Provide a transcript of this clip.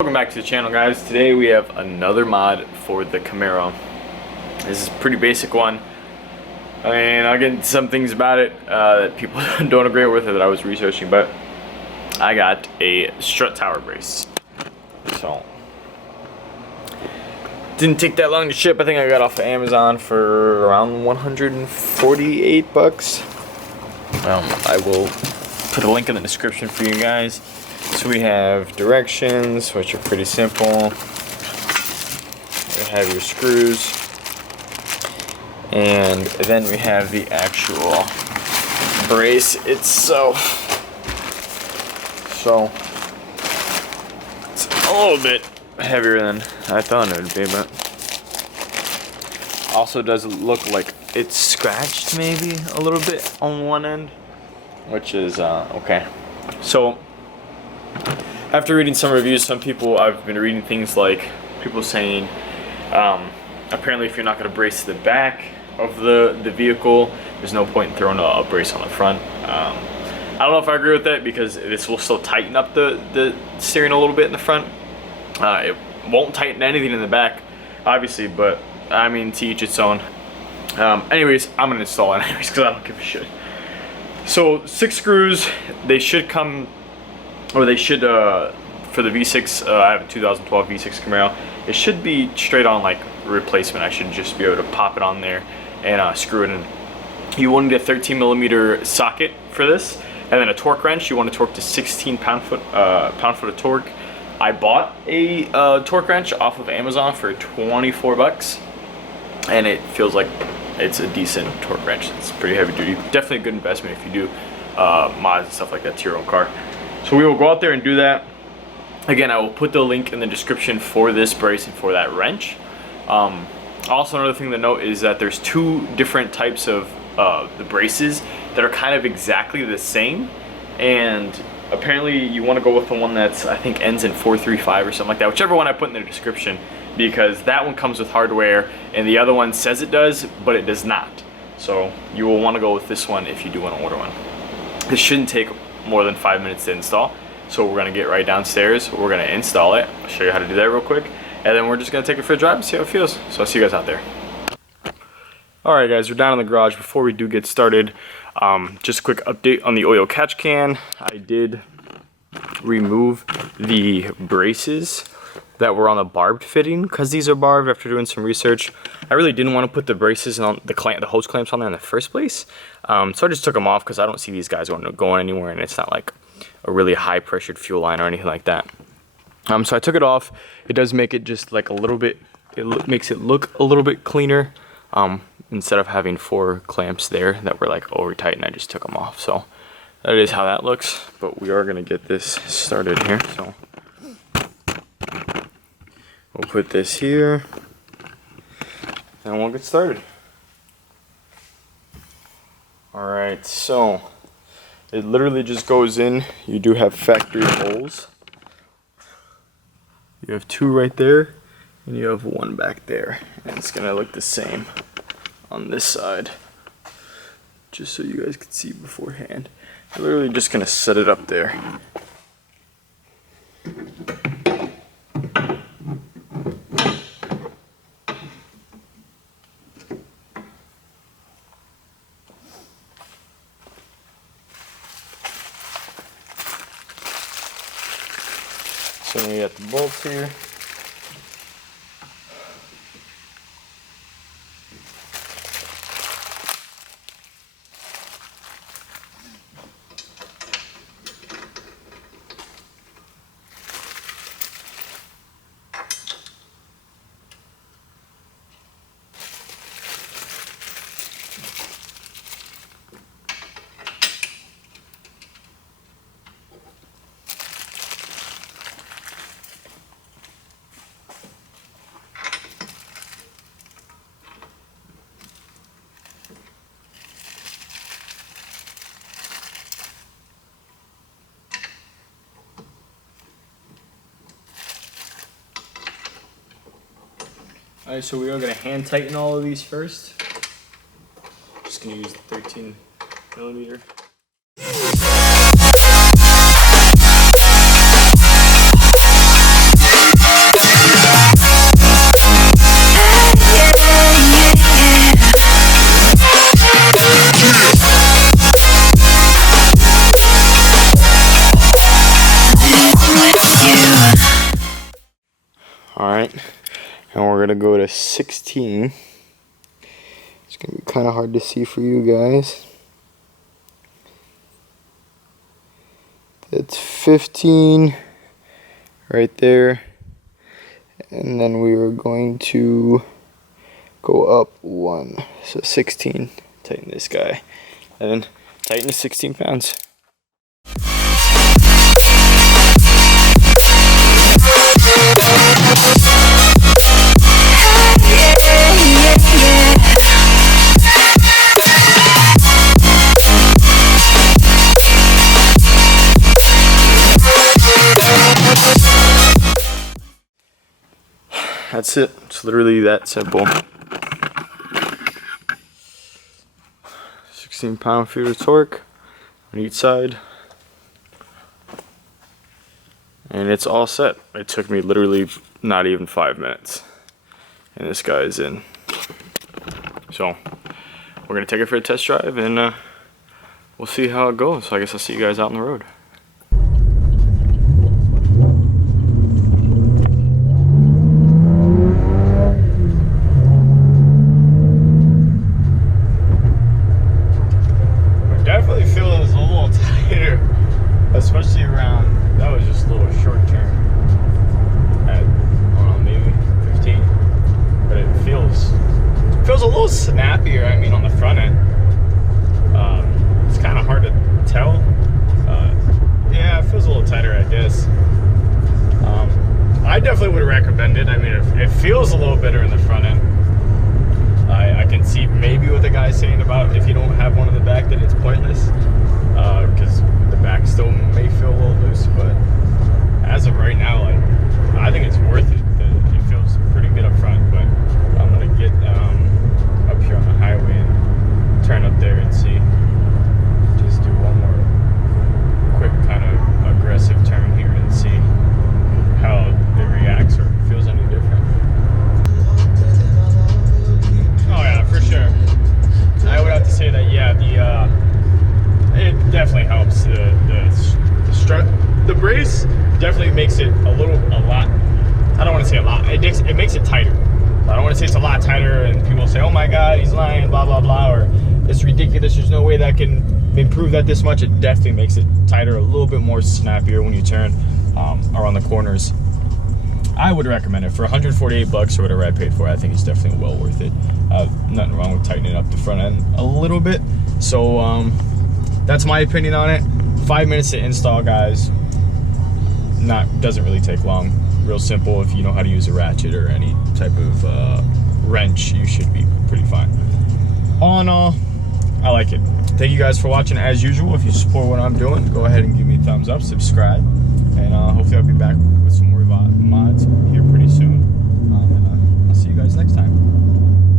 Welcome back to the channel, guys. Today we have another mod for the Camaro. This is a pretty basic one. I mean, I'll get into some things about it that people don't agree with or that I was researching, but I got a strut tower brace. So, didn't take that long to ship. I think I got off of Amazon for around 148 bucks. I will put a link in the description for you guys. So we have directions, which are pretty simple. We have your screws. And then we have the actual brace itself. So it's a little bit heavier than I thought it would be, but also does look like it's scratched maybe a little bit on one end, which is okay. So after reading some reviews, some people, I've been reading things like people saying apparently if you're not going to brace the back of the vehicle, there's no point in throwing a brace on the front. I don't know if I agree with that, because this will still tighten up the steering a little bit in the front. It won't tighten anything in the back, obviously, but I mean, to each its own. Anyways, I'm going to install it anyways because I don't give a shit. So 6 screws, they should come, or they should, for the V6, I have a 2012 V6 Camaro, it should be straight on like replacement. I should just be able to pop it on there and screw it in. You will need a 13mm socket for this, and then a torque wrench. You want to torque to 16 pound-foot of torque. I bought a torque wrench off of Amazon for 24 bucks, and it feels like it's a decent torque wrench. It's pretty heavy duty. Definitely a good investment if you do mods and stuff like that to your own car. So we will go out there and do that. Again, I will put the link in the description for this brace and for that wrench. Also, another thing to note is that there's 2 different types of the braces that are kind of exactly the same, and apparently you want to go with the one that's, I think, ends in 435 or something like that, whichever one I put in the description, because that one comes with hardware and the other one says it does, but it does not. So you will want to go with this one if you do want to order one. This shouldn't take more than 5 minutes to install, so we're going to get right downstairs, we're going to install it. I'll show you how to do that real quick, and then we're just going to take it for a drive and see how it feels. So I'll see you guys out there. Alright guys, we're down in the garage. Before we do get started, just a quick update on the oil catch can. I did remove the braces that were on the barbed fitting, because these are barbed. After doing some research, I really didn't want to put the braces on the hose clamps on there in the first place, so I just took them off because I don't see these guys going anywhere, and it's not like a really high pressured fuel line or anything like that. So I took it off. It does make it just like a little bit, makes it look a little bit cleaner. Instead of having 4 clamps there that were like over tight, and I just took them off. So that is how that looks, but we are gonna get this started here. So we'll put this here and we'll get started. Alright, so it literally just goes in. You do have factory holes. You have 2 right there, and you have 1 back there, and it's gonna look the same on this side, just so you guys can see beforehand. I'm literally just gonna set it up there. So we got the bolts here. Alright, so we are going to hand tighten all of these first. Just going to use the 13mm. Alright, and we're gonna go to 16. It's gonna be kind of hard to see for you guys. That's 15 right there. And then we are going to go up 1. So 16. Tighten this guy. And then tighten to 16 pounds. That's it. It's literally that simple. 16 pound-feet of torque on each side. And it's all set. It took me literally not even 5 minutes. And this guy is in. So, we're going to take it for a test drive and we'll see how it goes. So I guess I'll see you guys out on the road. Especially around, that was just a little short turn at, I don't know, maybe 15, but it feels a little snappier, I mean, on the front end. It's kind of hard to tell. Yeah, it feels a little tighter, I guess. I definitely would recommend it. I mean, it feels a little better in the front end. I can see maybe what the guy's saying about if you don't have one in the back, then it's pointless, because the back still may feel a little loose, but as of right now, like, I think it's worth it. It feels pretty good up front, but I'm gonna get up here on the highway and turn up there and see. Just do one more quick kind of aggressive turn here and see how it reacts or feels any different. Oh yeah, for sure. I would have to say that, yeah, it definitely helps. The strut, the brace definitely makes it a lot. I don't want to say a lot. It makes it tighter. I don't want to say it's a lot tighter, and people say, "Oh my God, he's lying," blah blah blah, or "It's ridiculous. There's no way that can improve that this much." It definitely makes it tighter, a little bit more snappier when you turn around the corners. I would recommend it for 148 bucks or whatever I paid for it. I think it's definitely well worth it. Nothing wrong with tightening up the front end a little bit. So that's my opinion on it. 5 minutes to install, guys. Doesn't really take long. Real simple. If you know how to use a ratchet or any type of wrench, you should be pretty fine. All in all, I like it. Thank you guys for watching. As usual, if you support what I'm doing, go ahead and give me a thumbs up, subscribe, and hopefully I'll be back with some more mods here pretty soon. And I'll see you guys next time.